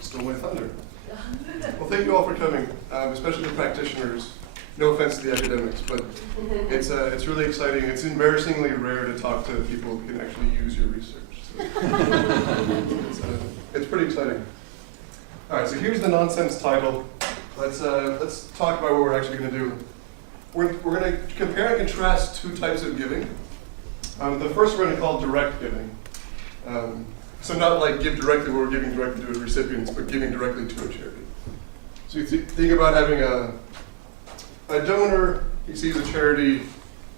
Stole my thunder. Well, thank you all for coming, especially the practitioners. No offense to the academics, but it's really exciting. It's embarrassingly rare to talk to people who can actually use your research. So it's pretty exciting. All right, so here's the nonsense title. Let's talk about what we're actually going to do. We're going to compare and contrast two types of giving. The first we're going to call direct giving. So not like give directly where we're giving directly to recipients, but giving directly to a charity. So you think about having a donor, he sees a charity,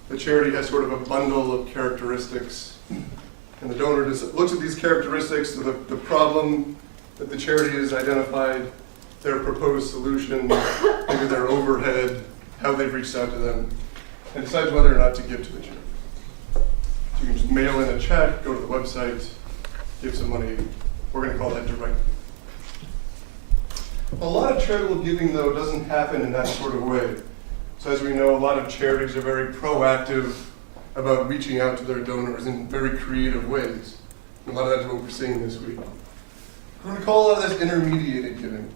the charity has sort of a bundle of characteristics, and the donor just looks at these characteristics, the problem that the charity has identified, their proposed solution, maybe their overhead, how they've reached out to them, and decides whether or not to give to the charity. So you can just mail in a check, go to the website, give some money. We're going to call that direct. A lot of charitable giving, though, doesn't happen in that sort of way. So as we know, a lot of charities are very proactive about reaching out to their donors in very creative ways. And a lot of that's what we're seeing this week. We're going to call a lot of this intermediated giving,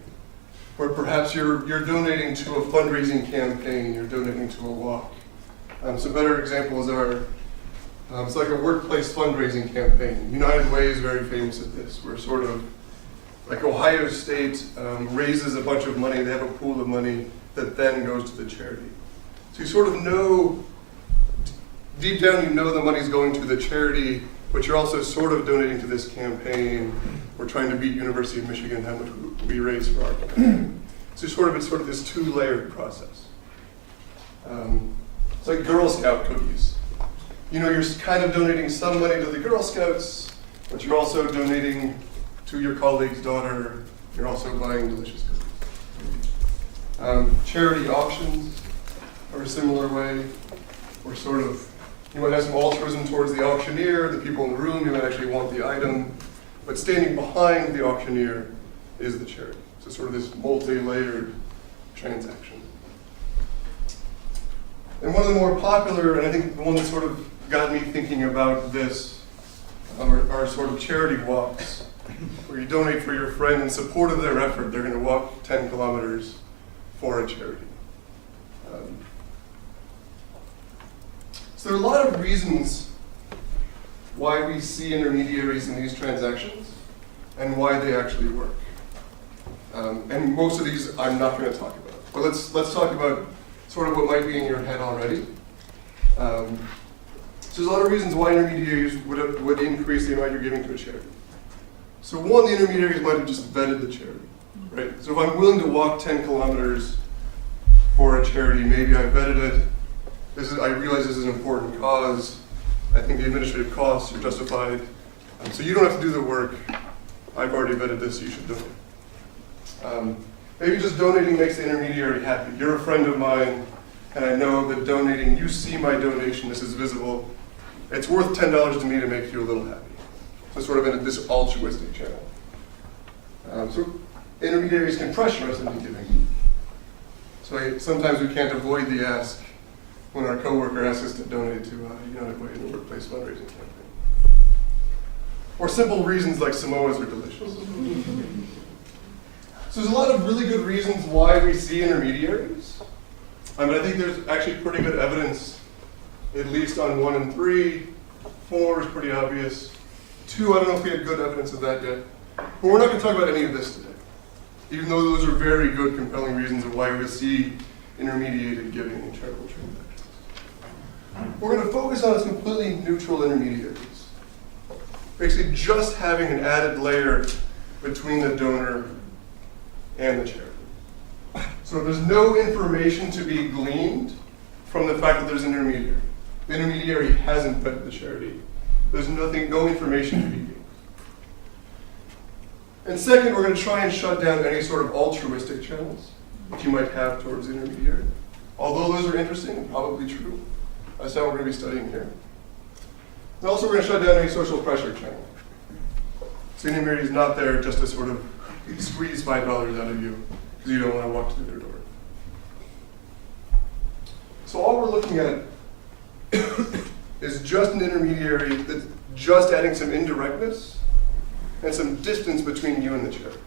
where perhaps you're donating to a fundraising campaign, you're donating to a walk. Some better examples are, it's like a workplace fundraising campaign. United Way is very famous at this, where sort of like Ohio State raises a bunch of money, they have a pool of money that then goes to the charity. So you sort of know, deep down you know the money's going to the charity, but you're also sort of donating to this campaign. We're trying to beat University of Michigan how much we raise for our campaign. So it's sort of this two-layered process. It's like Girl Scout cookies. You know, you're kind of donating some money to the Girl Scouts, but you're also donating to your colleague's daughter. You're also buying delicious cookies. Charity auctions are a similar way. We're sort of, you might have some altruism towards the auctioneer, the people in the room, you might actually want the item, but standing behind the auctioneer is the charity. So sort of this multi-layered transaction. And one of the more popular, and I think the one that sort of got me thinking about this, are sort of charity walks, where you donate for your friend in support of their effort. They're going to walk 10 kilometers for a charity. So there are a lot of reasons why we see intermediaries in these transactions and why they actually work. And most of these I'm not going to talk about. But let's talk about sort of what might be in your head already. So there's a lot of reasons why intermediaries would increase the amount you're giving to a charity. So one, the intermediaries might have just vetted the charity, right? So if I'm willing to walk 10 kilometers for a charity, maybe I vetted it. I realize this is an important cause. I think the administrative costs are justified. So you don't have to do the work. I've already vetted this, you should donate. Maybe just donating makes the intermediary happy. You're a friend of mine, and I know that donating, you see my donation, this is visible. It's worth $10 to me to make you a little happy. So sort of in this altruistic channel. So intermediaries can pressure us into giving. So sometimes we can't avoid the ask when our coworker asks us to donate to United Way in the workplace fundraising campaign. Or simple reasons like Samoas are delicious. So there's a lot of really good reasons why we see intermediaries. But I think there's actually pretty good evidence, at least on 1 and 3. 4 is pretty obvious. 2, I don't know if we have good evidence of that yet. But we're not going to talk about any of this today, even though those are very good, compelling reasons of why we see intermediated giving in charitable transactions. We're going to focus on some completely neutral intermediaries. Basically just having an added layer between the donor and the charity. So there's no information to be gleaned from the fact that there's an intermediary. The intermediary hasn't vetted the charity. There's no information to be gained. And second, we're going to try and shut down any sort of altruistic channels that you might have towards the intermediary. Although those are interesting and probably true, that's not what we're going to be studying here. And also we're going to shut down any social pressure channel. So the intermediary is not there just to sort of squeeze $5 out of you because you don't want to walk through their door. So all we're looking at is just an intermediary that's just adding some indirectness and some distance between you and the charity.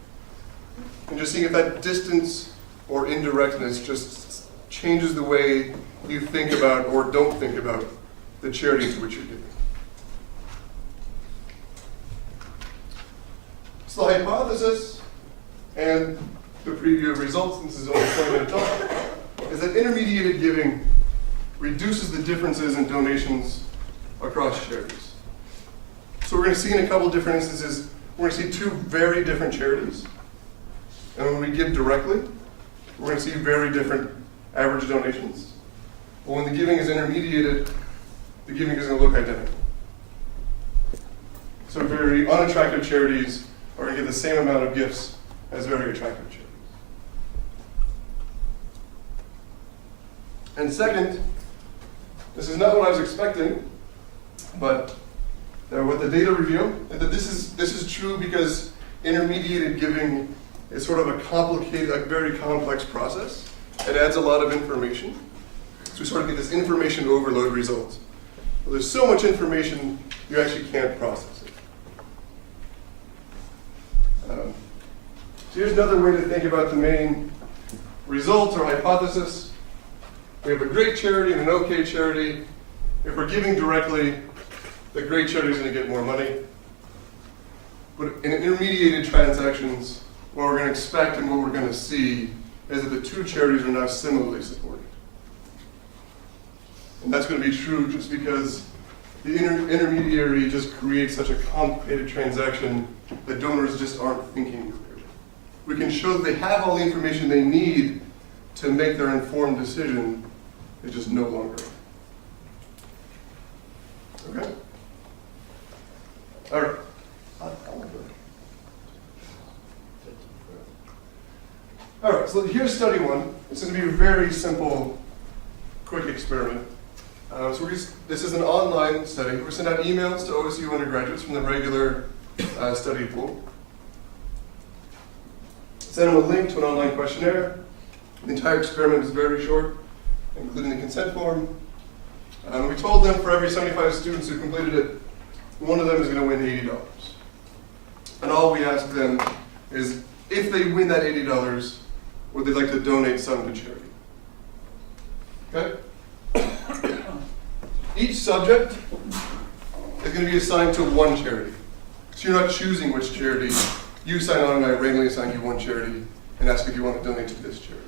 and just seeing if that distance or indirectness just changes the way you think about or don't think about the charity to which you're giving. So the hypothesis and the preview of results, this is only 20-minute talk, is that intermediated giving reduces the differences in donations across charities. So we're going to see in a couple different instances, we're going to see two very different charities. And when we give directly, we're going to see very different average donations. But when the giving is intermediated, the giving is going to look identical. So very unattractive charities are going to get the same amount of gifts as very attractive charities. And second, this is not what I was expecting, but what the data reveal is that this is true because intermediated giving is sort of a complicated, like very complex process. It adds a lot of information. So we sort of get this information overload result. Well, there's so much information, you actually can't process it. So here's another way to think about the main result or hypothesis. We have a great charity and an okay charity. If we're giving directly, the great charity is going to get more money. But in intermediated transactions, what we're going to expect and what we're going to see is that the two charities are now similarly supported. And that's going to be true just because the intermediary just creates such a complicated transaction that donors just aren't thinking clearly. We can show that they have all the information they need to make their informed decision. They just no longer are. Okay? All right. All right, so here's study one. This is going to be a very simple, quick experiment. This is an online study. We're sending out emails to OSU undergraduates from the regular study pool. Send them a link to an online questionnaire. The entire experiment is very short, including the consent form. We told them for every 75 students who completed it, one of them is going to win $80. And all we ask them is, if they win that $80, would they like to donate some to charity? Okay? Each subject is going to be assigned to one charity. So you're not choosing which charity. You sign on and I randomly assign you one charity and ask if you want to donate to this charity.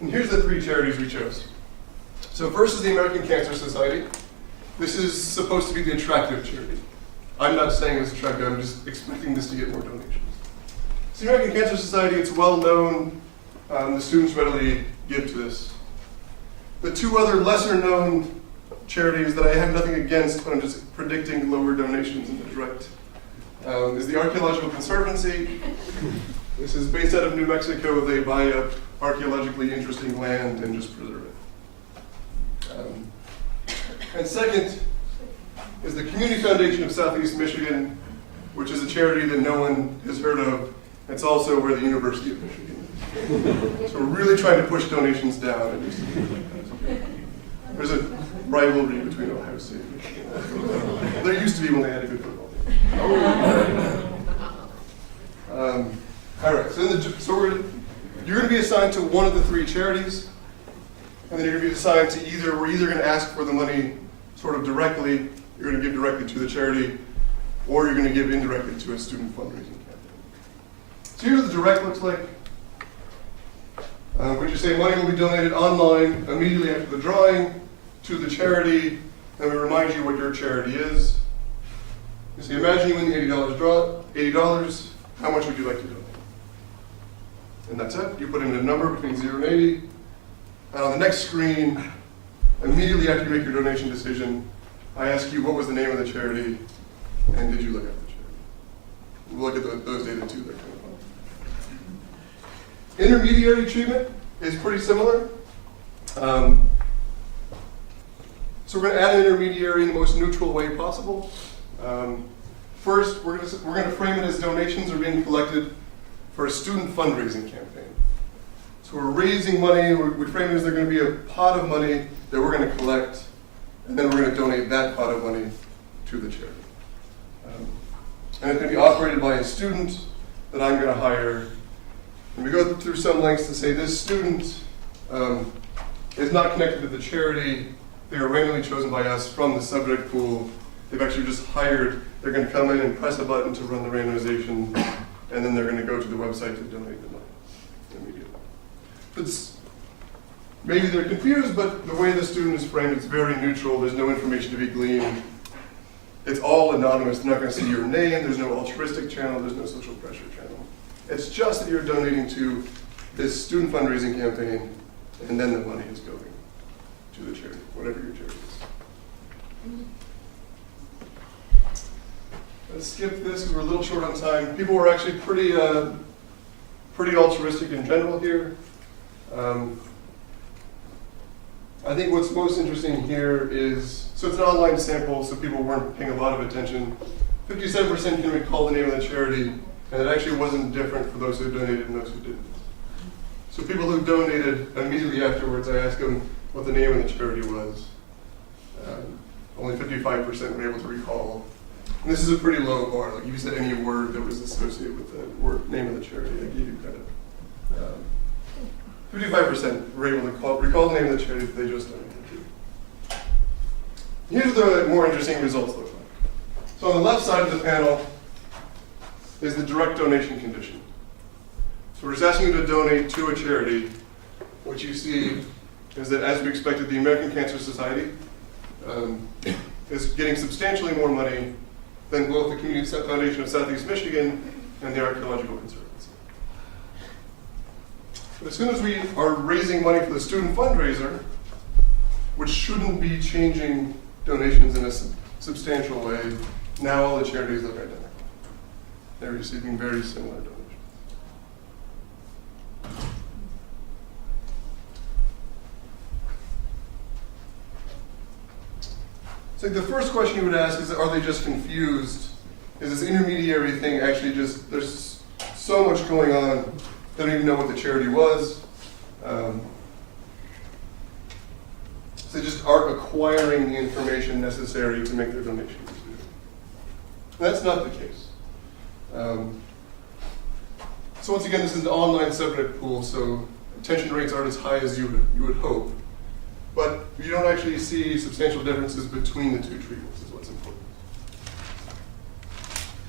And here's the three charities we chose. So first is the American Cancer Society. This is supposed to be the attractive charity. I'm not saying it's attractive, I'm just expecting this to get more donations. It's the American Cancer Society, it's well known. The students readily give to this. The two other lesser known charities that I have nothing against, but I'm just predicting lower donations in the direct, is the Archaeological Conservancy. This is based out of New Mexico. They buy up archaeologically interesting land and just preserve it. And second is the Community Foundation of Southeast Michigan, which is a charity that no one has heard of. It's also where the University of Michigan is. So we're really trying to push donations down. There's a rivalry between Ohio State and Michigan. There used to be when they had a good football team. All right, you're going to be assigned to one of the three charities, and then you're going to be assigned to we're either going to ask for the money sort of directly, you're going to give directly to the charity, or you're going to give indirectly to a student fundraising campaign. So here's what the direct looks like. Which you say money will be donated online immediately after the drawing to the charity, and we remind you what your charity is. You say, imagine you win the $80, how much would you like to donate? And that's it. You put in a number between 0 and 80. And on the next screen, immediately after you make your donation decision, I ask you what was the name of the charity, and did you look at the charity? We'll look at those data too. They're kind of fun. Intermediary treatment is pretty similar. So we're going to add an intermediary in the most neutral way possible. First, we're going to frame it as donations are being collected for a student fundraising campaign. So we're raising money, we frame it as there's going to be a pot of money that we're going to collect, and then we're going to donate that pot of money to the charity. And it's going to be operated by a student that I'm going to hire And we go through some lengths to say this student is not connected to the charity. They are randomly chosen by us from the subject pool. They've actually just hired. They're going to come in and press a button to run the randomization, and then they're going to go to the website to donate the money immediately. Maybe they're confused, but the way the student is framed, it's very neutral. There's no information to be gleaned. It's all anonymous. They're not going to see your name. There's no altruistic channel. There's no social pressure channel. It's just that you're donating to this student fundraising campaign, and then the money is going to the charity, whatever your charity is. Let's skip this because we're a little short on time. People were actually pretty altruistic in general here. I think what's most interesting here is, so it's an online sample, so people weren't paying a lot of attention. 57% can recall the name of the charity, and it actually wasn't different for those who donated and those who didn't. So people who donated immediately afterwards, I asked them what the name of the charity was. Only 55% were able to recall. And this is a pretty low bar. Like, you said any word that was associated with the name of the charity, I gave you credit. 55% were able to recall the name of the charity that they just donated to. Here's the more interesting results look like. So on the left side of the panel is the direct donation condition. So we're just asking you to donate to a charity. What you see is that, as we expected, the American Cancer Society is getting substantially more money than both the Community Foundation of Southeast Michigan and the Archaeological Conservancy. But as soon as we are raising money for the student fundraiser, which shouldn't be changing donations in a substantial way, now all the charities look identical. They're receiving very similar donations. So the first question you would ask is, are they just confused? Is this intermediary thing actually just, there's so much going on, they don't even know what the charity was. So they just aren't acquiring the information necessary to make their donation decision. That's not the case. So once again, this is an online subject pool, so attention rates aren't as high as you would hope. But you don't actually see substantial differences between the two treatments is what's important.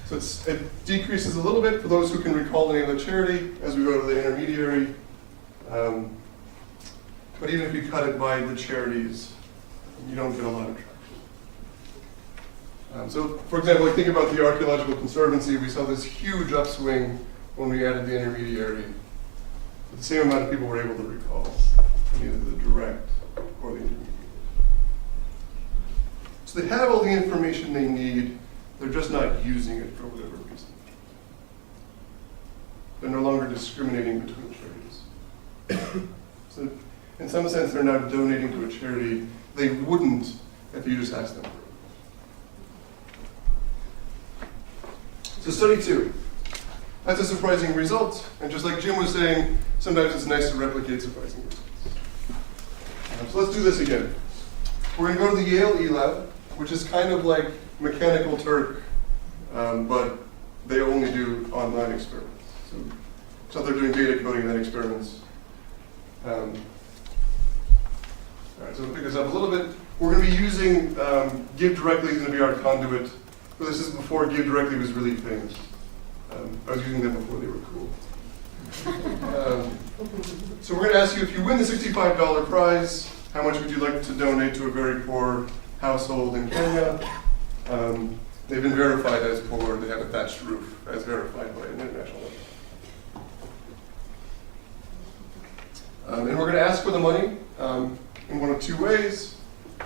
So it decreases a little bit for those who can recall the name of the charity as we go to the intermediary. But even if you cut it by the charities, you don't get a lot of traction. So for example, think about the Archaeological Conservancy. We saw this huge upswing when we added the intermediary. But the same amount of people were able to recall in either the direct or the intermediate. So they have all the information they need, they're just not using it for whatever reason. They're no longer discriminating between charities. So in some sense, they're now donating to a charity they wouldn't if you just asked them for it. So study 2. That's a surprising result, and just like Jim was saying, sometimes it's nice to replicate surprising results. So let's do this again. We're going to go to the Yale eLab, which is kind of like Mechanical Turk, but they only do online experiments. So they're doing data coding and then experiments. All right, so we'll pick this up a little bit. We're going to be using Give Directly is going to be our conduit. But this is before Give Directly was really famous. I was using them before they were cool. So we're going to ask you, if you win the $65 prize, how much would you like to donate to a very poor household in Kenya? They've been verified as poor. They have a thatched roof, as verified by an international level. And we're going to ask for the money in one of two ways.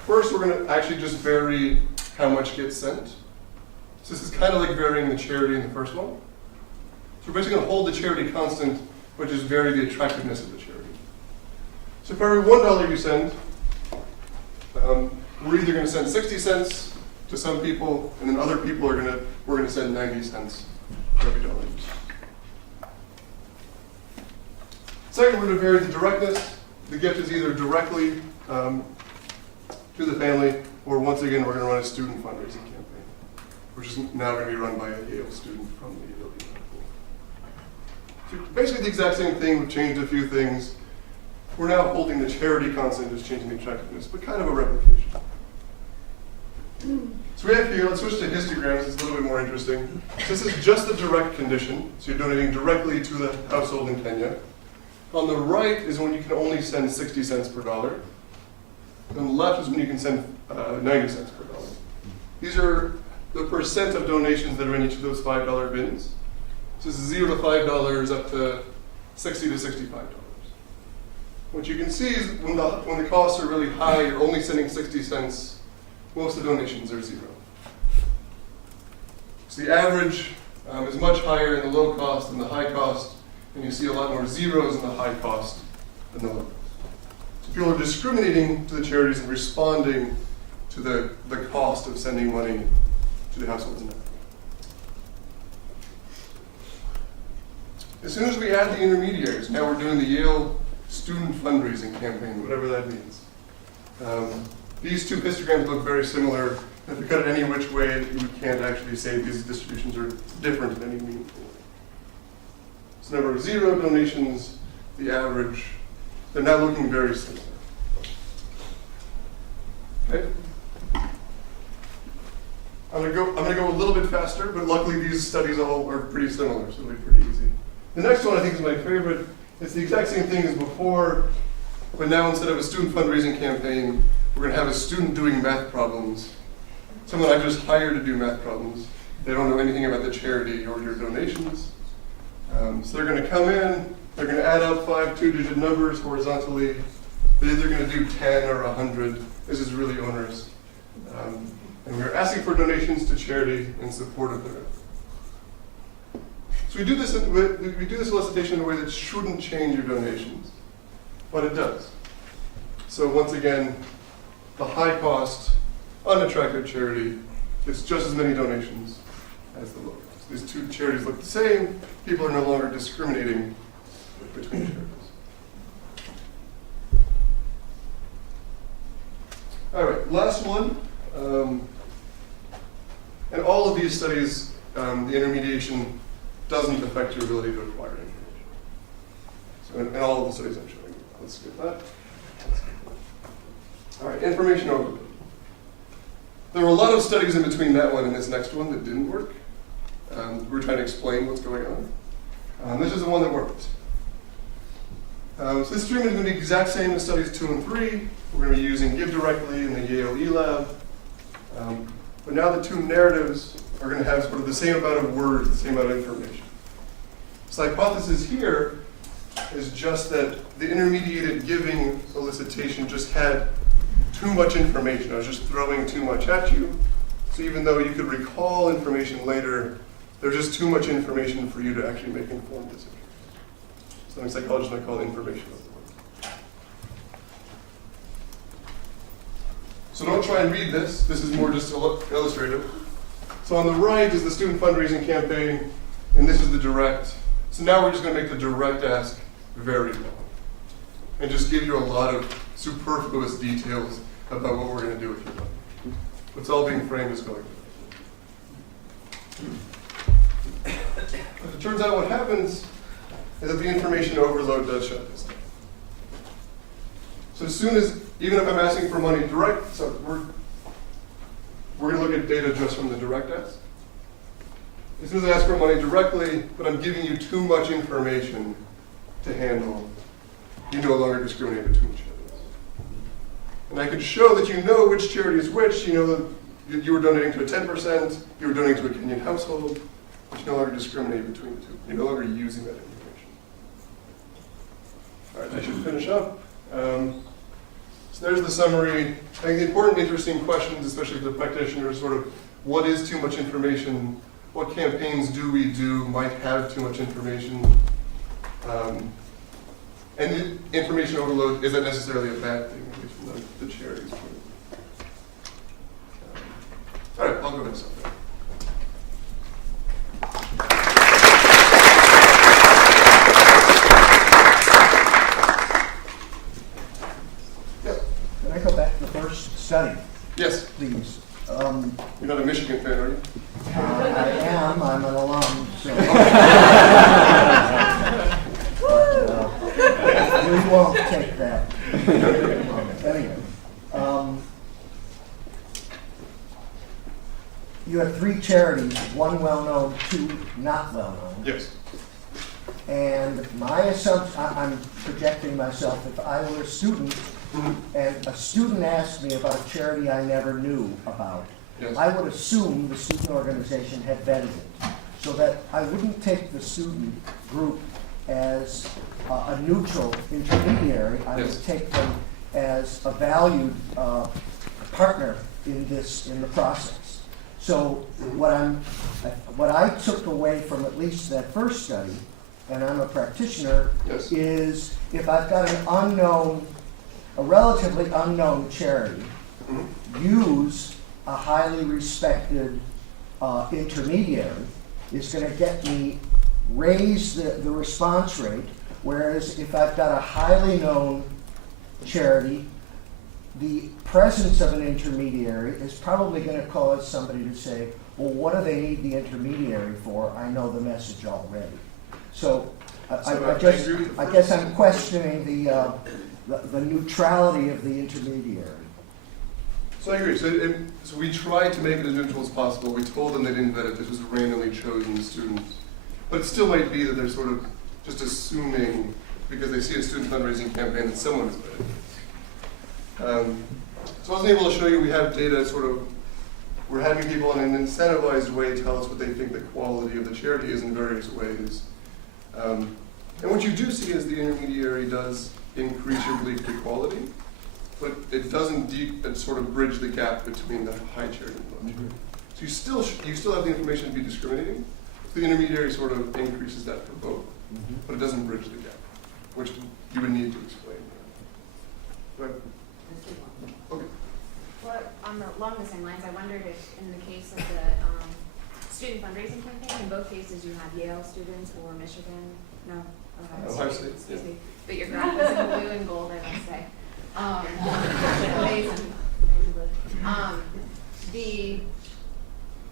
First, we're going to actually just vary how much gets sent. So this is kind of like varying the charity in the first one. So we're basically going to hold the charity constant, but just vary the attractiveness of the charity. So for every $1 you send, we're either going to send 60 cents to some people, and then other people we're going to send 90 cents for every dollar you send. Second, we're going to vary the directness. The gift is either directly to the family, or once again, we're going to run a student fundraising campaign, which is now going to be run by a Yale student from the Yale. So basically the exact same thing, we've changed a few things. We're now holding the charity constant, just changing the attractiveness, but kind of a replication. So we have here, let's switch to histograms, it's a little bit more interesting. So this is just the direct condition, so you're donating directly to the household in Kenya. On the right is when you can only send 60 cents per dollar. On the left is when you can send 90 cents per dollar. These are the percent of donations that are in each of those $5 bins. So this is $0 to $5 up to $60 to $65. What you can see is when the costs are really high, you're only sending 60 cents, most of the donations are 0. So the average is much higher in the low cost than the high cost, and you see a lot more zeros in the high cost than the low cost. So people are discriminating to the charities and responding to the cost of sending money to the households in Africa. As soon as we add the intermediaries, now we're doing the Yale student fundraising campaign, whatever that means. These two histograms look very similar. If you cut it any which way, you can't actually say these distributions are different in any meaningful way. So number of 0 donations, the average, they're now looking very similar. Okay? I'm gonna go a little bit faster, but luckily these studies all are pretty similar, so it'll be pretty easy. The next one I think is my favorite. It's the exact same thing as before, but now instead of a student fundraising campaign, we're going to have a student doing math problems. Someone I just hired to do math problems. They don't know anything about the charity or your donations. So they're going to come in, they're going to add up 5 2-digit numbers horizontally. They're either going to do 10 or 100. This is really onerous. And we're asking for donations to charity in support of their effort. So we do this elicitation in a way that shouldn't change your donations, but it does. So once again, the high cost, unattractive charity gets just as many donations as the low cost. These two charities look the same. People are no longer discriminating between charities. All right, last one. In all of these studies, the intermediation doesn't affect your ability to acquire information. So in all of the studies I'm showing you. Let's skip that. All right, information overload. There were a lot of studies in between that one and this next one that didn't work. We're trying to explain what's going on. This is the one that worked. So this treatment is going to be the exact same as studies 2 and 3. We're going to be using Give Directly in the Yale eLab. But now the two narratives are going to have sort of the same amount of words, the same amount of information. So the hypothesis here is just that the intermediated giving elicitation just had too much information. I was just throwing too much at you. So even though you could recall information later, there's just too much information for you to actually make informed decisions. Something psychologists might call information overload. So don't try and read this. This is more just illustrative. So on the right is the student fundraising campaign, and this is the direct. So now we're just going to make the direct ask very long and just give you a lot of superfluous details about what we're going to do with your money. What's all being framed is going to. But it turns out what happens is that the information overload does shut this down. So as soon as, even if I'm asking for money direct, so we're going to look at data just from the direct ask. As soon as I ask for money directly, but I'm giving you too much information to handle, you no longer discriminate between charities. And I could show that you know which charity is which. You know that you were donating to a 10%, you were donating to a Kenyan household, but you no longer discriminate between the two. You're no longer using that information. All right, I should finish up. So there's the summary. I think the important, interesting questions, especially for the practitioner, is sort of what is too much information? What campaigns do we do might have too much information? And the information overload isn't necessarily a bad thing, at least from the charities. All right, I'll go ahead and stop there. Can I go back to the first study? Yes. Please. You're not a Michigan fan, are you? I am. I'm an alum. So. we won't take that. Anyway, you have 3 charities, 1 well-known, 2 not well-known. Yes. And my assumption, I'm projecting myself, if I were a student, and a student asked me about a charity I never knew about, Yes. I would assume the student organization had vetted it, so that I wouldn't take the student group as a neutral intermediary. I would Yes. take them as a valued partner in the process. So what I took away from at least that first study, and I'm a practitioner, Yes. is if I've got a relatively unknown charity, use a highly respected intermediary is going to get me raise the response rate, whereas if I've got a highly known charity, the presence of an intermediary is probably going to cause somebody to say, well, what do they need the intermediary for? I know the message already. So I guess I'm questioning the neutrality of the intermediary. So I agree. So we tried to make it as neutral as possible. We told them they didn't vet it. This was randomly chosen students. But it still might be that they're sort of just assuming, because they see a student fundraising campaign, that someone is vetted. So I wasn't able to show you, we have data we're having people in an incentivized way tell us what they think the quality of the charity is in various ways. And what you do see is the intermediary does increase your belief in quality, but it doesn't sort of bridge the gap between the high charity and low charity. So you still have the information to be discriminating. The intermediary sort of increases that for both, but it doesn't bridge the gap, which you would need to explain. Right? Okay. Well, along the same lines, I wondered if in the case of the student fundraising campaign, in both cases you had Yale students or Michigan, Ohio State, excuse me, but your graph was in blue and gold, I must say. Amazing. The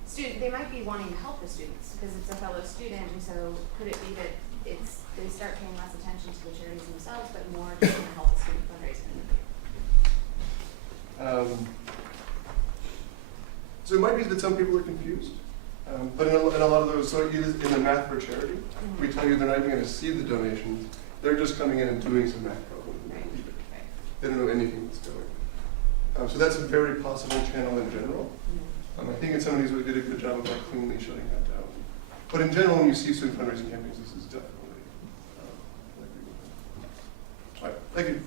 student, they might be wanting to help the students because it's a fellow student, and so could it be that they start paying less attention to the charities themselves, but more to help the student fundraising? So it might be that some people are confused, but in a lot of those, so in the math for charity, we tell you they're not even going to see the donations. They're just coming in and doing some math problems. Right. They don't know anything that's going. So that's a very possible channel in general. I think in some of these we did a good job of cleanly shutting that down. But in general, when you see student fundraising campaigns, this is definitely. All right, thank you.